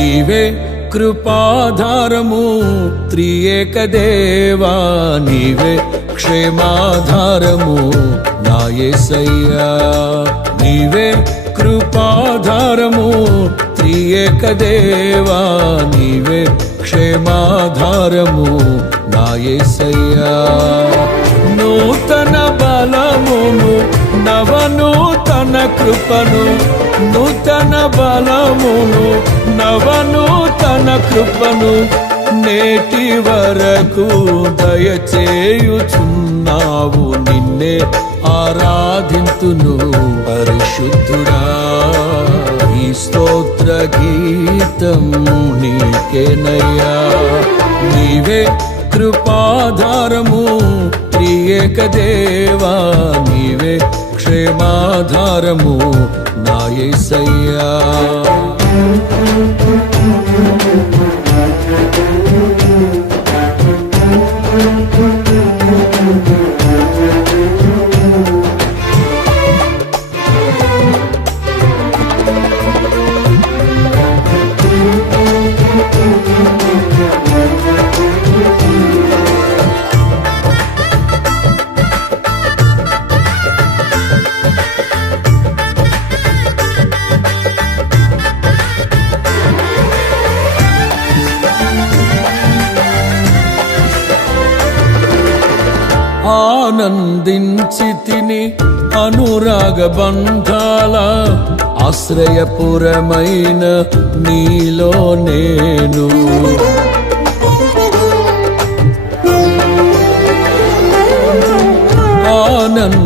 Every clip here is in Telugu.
నీవే కృపాధారము త్రియేక దేవా, నీవే క్షేమాధారము నా యేసయ్యా. నీవే కృపాధారము త్రియేక దేవా, నీవే క్షేమాధారము నా యేసయ్యా. నూతన బలమును నవనూతన కృపను, నూతన బలమును నవనూతన కృపను నేటి వరకు దయచేయుచున్నావు. నిన్నే ఆరాధింతును పరిశుద్ధుడా. ఈ స్తోత్ర గీతం నీకేనయ్యా. నీవే కృపాధారము త్రియేక దేవా, నీవే క్షేమాధారము నా యేసయ్యా. ఆనందించితిని అనురాగ బంధాల ఆశ్రయపురమైన నీలో నేను.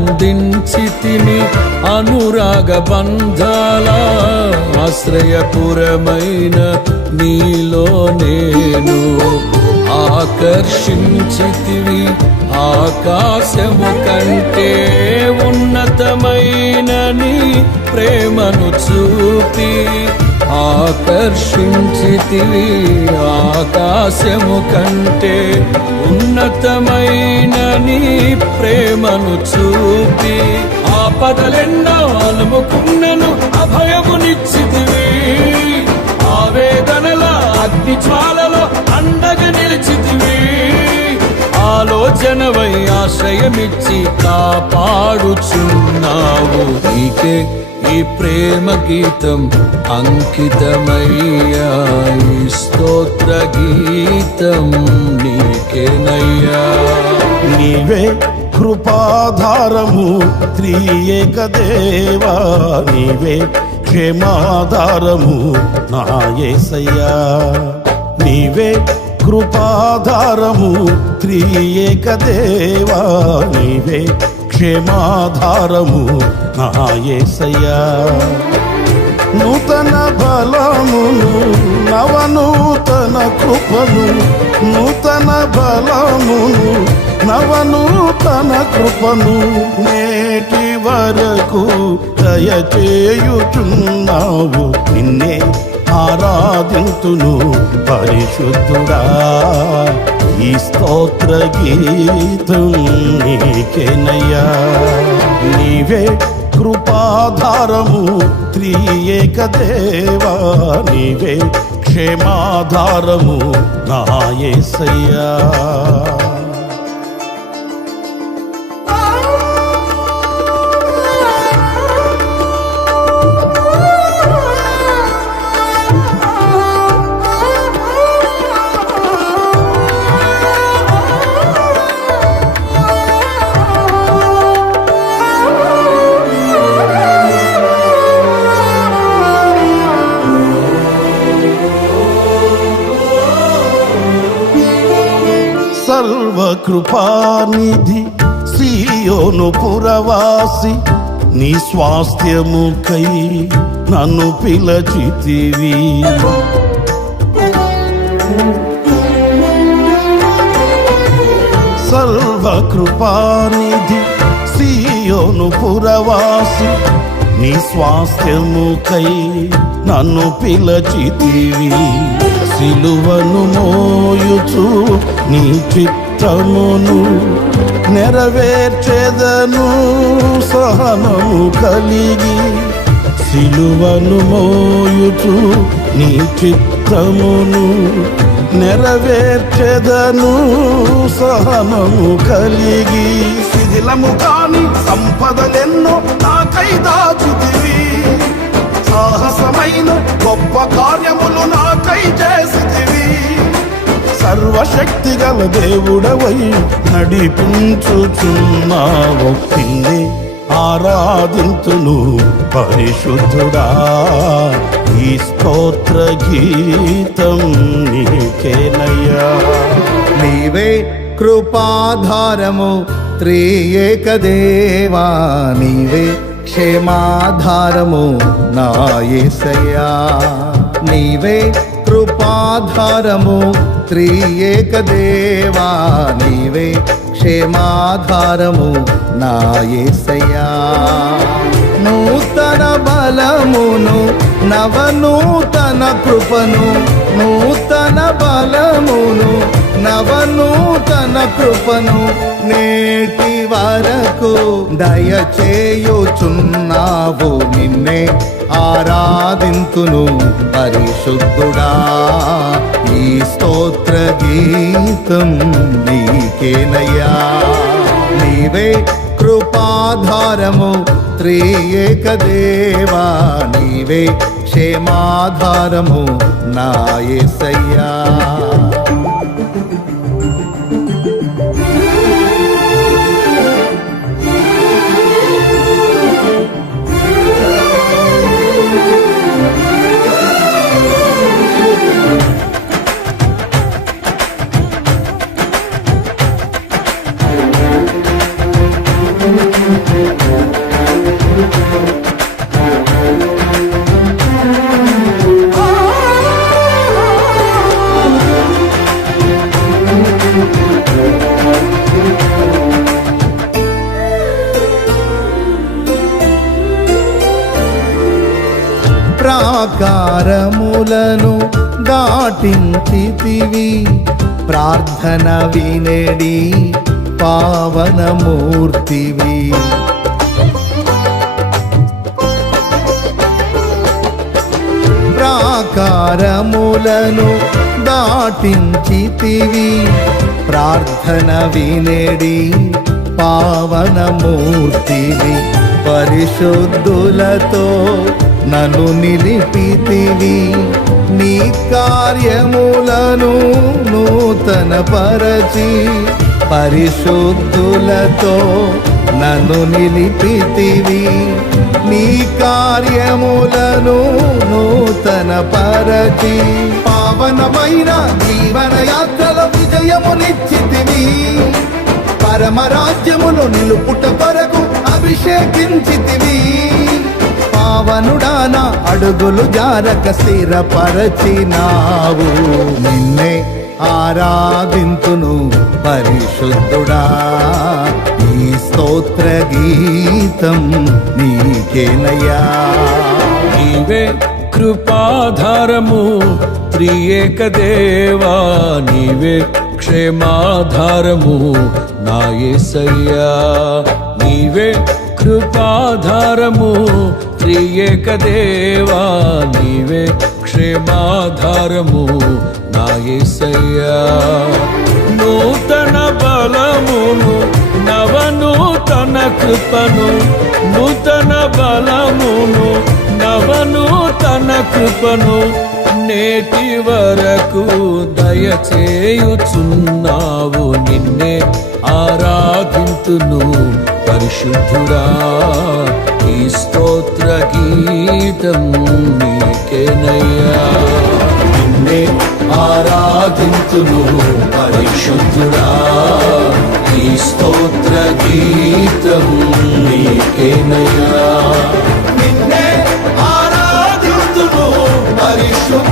ఆనందించితిని అనురాగ బంధాల ఆశ్రయపురమైన నీలో నేను. ఆకర్షించితివి ఆకాశము కంటే ఉన్నతమైన నీ ప్రేమను చూపి. ఆకర్షించితివి ఆకాశము కంటే ఉన్నతమైన నీ ప్రేమను చూపి. ఆపదలెన్నో అలుముకున్నను అభయమునిచ్చితివి. ఆవేదనల అగ్ని జ్వాలలో అండగా నిలిచితివి. ఆలోచనవై ఆశ్రయమిచ్చి కాపాడుచున్నావు. నీకే ఈ ప్రేమ గీతం అంకితమయ్యా. ఈ స్తోత్ర గీతం నీకేనయ్యా. నీవే కృపాధారము త్రియేక దేవా, నీవే క్షేమాధారము నా యేసయ్యా. నీవే కృపాధారము త్రియేక దేవా, నీవే క్షేమాధారము నా యేసయ్యా. నూతన బలమును నవనూతన కృపను, నూతన బలమును నవనూతన కృపను నేటి వరకు దయచేయుచున్నావు. నిన్నే ఆరాధింతును పరిశుద్ధుడా. ఈ స్తోత్ర గీతం నీకేనయ్యా. నీవే కృపాధారము త్రియేక దేవా, నీవే క్షేమాధారము నా యేసయ్యా. సర్వకృపానిధి సీయోను పురవాసి, నీ స్వాస్థ్యముకై నన్ను పిలచితివి. సర్వకృపానిధి సీయోను పురవాసి, నీ స్వాస్థ్యముకై నన్ను పిలచితివి. సిలువను మోయుచు నీ చిత్తమును నెరవేర్చెదను సహనము కలిగి. సిలువను మోయుచు నీ చిత్తమును చిత్తమును నెరవేర్చెదను సహనము కలిగి. శిథిలము కాని సంపదలెన్నో నాకై దాచుతివి, సాహసమైన గొప్ప కార్యములు నాకై చేసితివి. సర్వశక్తి గల దేవుడవై నడిపించుచున్నావు, నిన్నే ఆరాధింతును పరిశుద్ధుడా. ఈ స్తోత్ర గీతం నీకేనయ్యా. నీవే కృపాధారము త్రియేక దేవా, నీవే క్షేమాధారము నా యేసయ్యా. నీవే కృపాధారము త్రియేక దేవా, నీవే క్షేమాధారము నా యేసయ్యా. నూతన బలమును నవనూతన కృపను, నూతన బలమును నవనూతన కృపను నేటి వరకు దయచేయుచున్నావు, నిన్నే ఆరాధింతును పరిశుద్ధుడా. ఈ స్తోత్ర గీతం నీకేనయ్యా. నీవే కృపాధారము త్రియేక దేవా, నీవే క్షేమాధారము నా యేసయ్యా. ప్రాకారములను దాటించితివి, ప్రార్థన వినేడి పావనమూర్తివి. ప్రాకారములను దాటించితివి, ప్రార్థన వినేడి పావనమూర్తివి. పరిశుద్ధులతో నన్ను నిలిపితివి, నీ కార్యములను నూతన పరచి. పరిశుద్ధులతో నన్ను నిలిపితివి, నీ కార్యములను నూతన పరచి. పావనమైన జీవన యాత్రల విజయమునిచ్చితివి, పరమరాజ్యమును నిలుపుట కొరకు అభిషేకించితివి. పావనుడాన అడుగులు జారక స్థిరపరచినావు, నిన్నే ఆరాధింతును పరిశుద్ధుడా. ఈ స్తోత్ర గీతం నీకేనయ్యా. నీవే కృపాధారము త్రియేక దేవా, నీవే క్షేమాధారము నా యేసయ్యా. నీవే కృపాధారము త్రియేక దేవా, నీవే క్షేమాధారము నా యేసయ్యా. నూతన బలమును నవనూతన కృపను, నూతన బలమును నవనూతన కృపను నేటి వరకు దయచేయుచున్నావు, నిన్నే ఆరాధింతును పరిశుద్ధుడా. ఈ స్తోత్ర గీతం నీకేనయ్యా. నిన్నే ఆరాధింతును పరిశుద్ధుడా. ఈ స్తోత్ర గీతం నీకేనయ్యా. నిన్నే ఆరాధింతును పరిశుద్ధుడా.